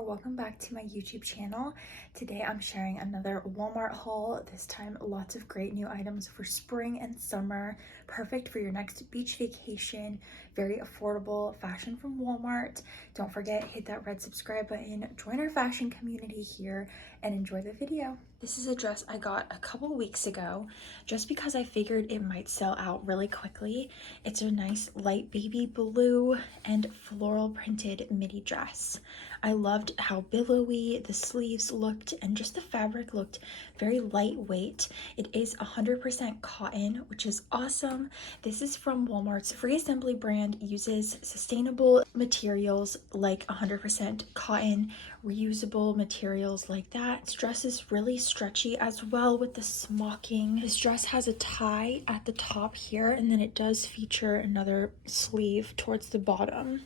Welcome back to my YouTube channel. Today I'm sharing another Walmart haul. This time lots of great new items for spring and summer, perfect for your next beach vacation. Very affordable fashion from Walmart. Don't forget, hit that red subscribe button, join our fashion community here, and enjoy the video. This is a dress I got a couple weeks ago just because I figured it might sell out really quickly. It's a nice light baby blue and floral printed midi dress. I loved how billowy the sleeves looked and just the fabric looked very lightweight. It is 100% cotton, which is awesome. This is from Walmart's Free Assembly brand, uses sustainable materials like 100% cotton, reusable materials like that. This dress is really stretchy as well with the smocking. This dress has a tie at the top here, and then it does feature another sleeve towards the bottom.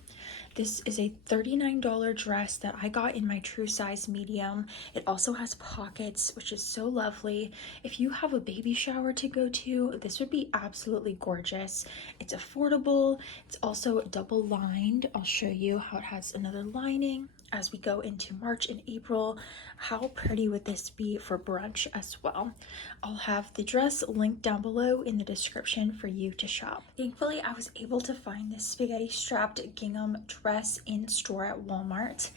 This is a $39 dress that I got in my true size medium. It also has pockets, which is so lovely. If you have a baby shower to go to, this would be absolutely gorgeous. It's affordable. It's also double lined. I'll show you how it has another lining as we go into March and April. How pretty would this be for brunch as well? I'll have the dress linked down below in the description for you to shop. Thankfully, I was able to find this spaghetti strapped gingham dress in store at Walmart.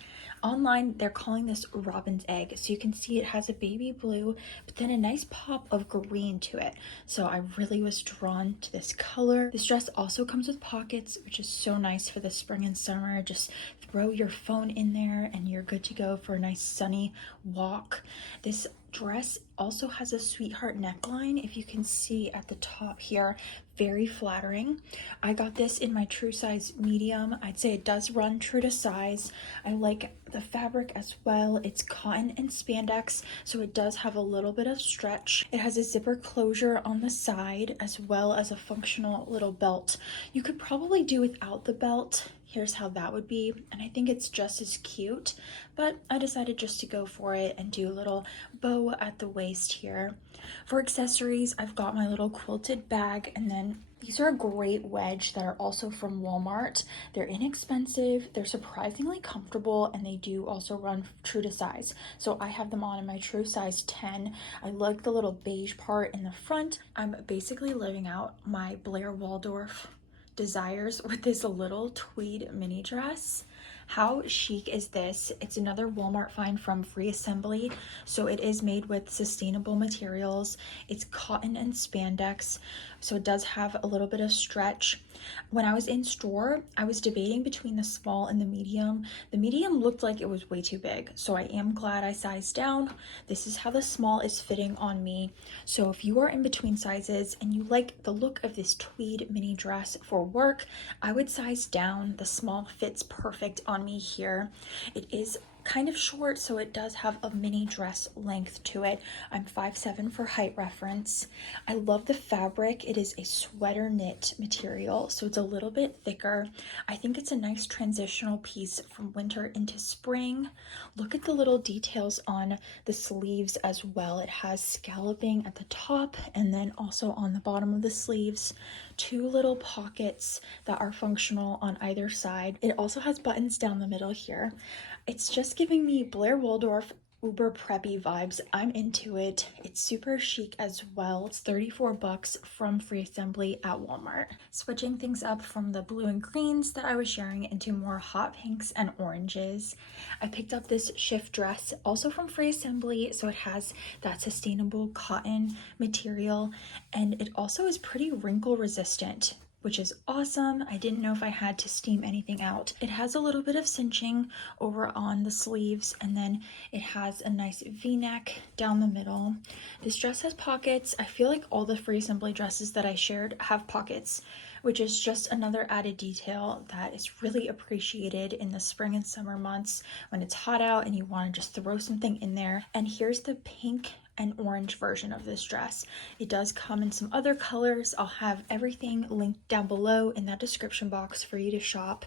Online, they're calling this robin's egg. So you can see it has a baby blue, but then a nice pop of green to it. So I really was drawn to this color. This dress also comes with pockets, which is so nice for the spring and summer. Just throw your phone in there and you're good to go for a nice sunny walk. This dress also has a sweetheart neckline, if you can see at the top here. Very flattering. I got this in my true size medium. I'd say it does run true to size. I like the fabric as well. It's cotton and spandex, so it does have a little bit of stretch. It has a zipper closure on the side as well as a functional little belt. You could probably do without the belt. Here's how that would be, and I think it's just as cute, but I decided just to go for it and do a little bow at the waist here. For accessories, I've got my little quilted bag, and then these are a great wedge that are also from Walmart. They're inexpensive, they're surprisingly comfortable, and they do also run true to size. So I have them on in my true size 10. I like the little beige part in the front. I'm basically living out my Blair Waldorf desires with this little tweed mini dress. How chic is this? It's another Walmart find from Free Assembly. So it is made with sustainable materials. It's cotton and spandex, so it does have a little bit of stretch. When I was in store, I was debating between the small and the medium. The medium looked like it was way too big, so I am glad I sized down. This is how the small is fitting on me. So if you are in between sizes and you like the look of this tweed mini dress for work, I would size down. The small fits perfect on me here. It is kind of short, so it does have a mini dress length to it. I'm 5'7" for height reference. I love the fabric. It is a sweater knit material, so it's a little bit thicker. I think it's a nice transitional piece from winter into spring. Look at the little details on the sleeves as well. It has scalloping at the top and then also on the bottom of the sleeves. Two little pockets that are functional on either side. It also has buttons down the middle here. It's just giving me Blair Waldorf uber preppy vibes. I'm into it. It's super chic as well. It's $34 from Free Assembly at Walmart. Switching things up from the blue and greens that I was sharing into more hot pinks and oranges. I picked up this shift dress also from Free Assembly, so it has that sustainable cotton material, and it also is pretty wrinkle resistant, which is awesome. I didn't know if I had to steam anything out. It has a little bit of cinching over on the sleeves, and then it has a nice V-neck down the middle. This dress has pockets. I feel like all the Free Assembly dresses that I shared have pockets, which is just another added detail that is really appreciated in the spring and summer months when it's hot out and you want to just throw something in there. And here's the pink and orange version of this dress. It does come in some other colors. I'll have everything linked down below in that description box for you to shop.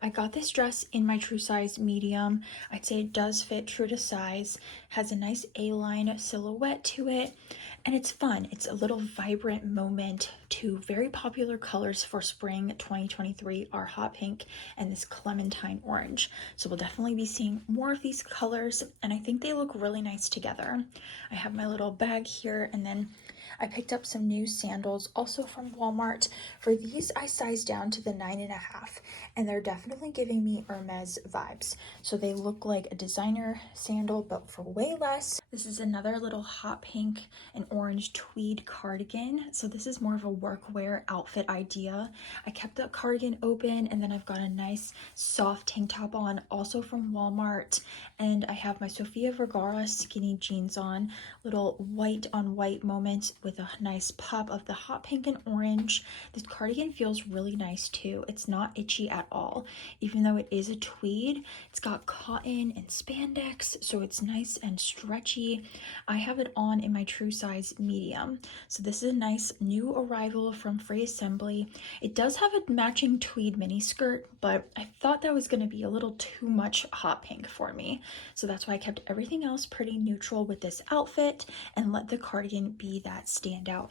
I got this dress in my true size medium. I'd say it does fit true to size. Has a nice A-line silhouette to it, And it's fun. It's a little vibrant moment to very popular colors for spring 2023 are hot pink and this clementine orange. So we'll definitely be seeing more of these colors, and I think they look really nice together. I have my little bag here, and then I picked up some new sandals also from Walmart. For these, I sized down to the 9.5, and they're definitely giving me Hermes vibes. So they look like a designer sandal, but for way less. This is another little hot pink and orange tweed cardigan. So this is more of a workwear outfit idea. I kept the cardigan open, and then I've got a nice soft tank top on, also from Walmart. And I have my Sofia Vergara skinny jeans on, little white on white moment with a nice pop of the hot pink and orange. This cardigan feels really nice too. It's not itchy at all. Even though it is a tweed, it's got cotton and spandex, so it's nice and stretchy. I have it on in my true size medium. So this is a nice new arrival from Free Assembly. It does have a matching tweed mini skirt, but I thought that was going to be a little too much hot pink for me. So that's why I kept everything else pretty neutral with this outfit and let the cardigan be that standout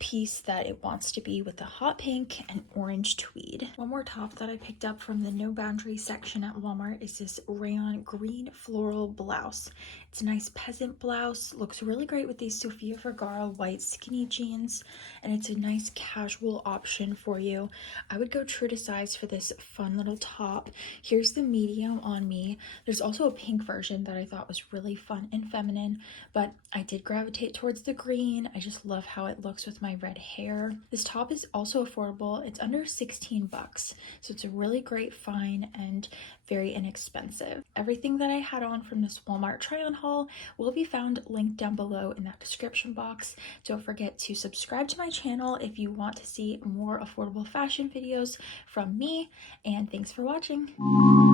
piece that it wants to be with the hot pink and orange tweed. One more top that I picked up from the No Boundaries section at Walmart is this rayon green floral blouse. It's a nice peasant blouse, looks really great with these Sofia Vergara white skinny jeans, and it's a nice casual option for you. I would go true to size for this fun little top. Here's the medium on me. There's also a pink version that I thought was really fun and feminine, but I did gravitate towards the green. I just love how it looks with my red hair. This top is also affordable. It's under 16 bucks, so it's a really great find and very inexpensive. Everything that I had on from this Walmart try-on haul will be found linked down below in that description box. Don't forget to subscribe to my channel if you want to see more affordable fashion videos from me, and thanks for watching.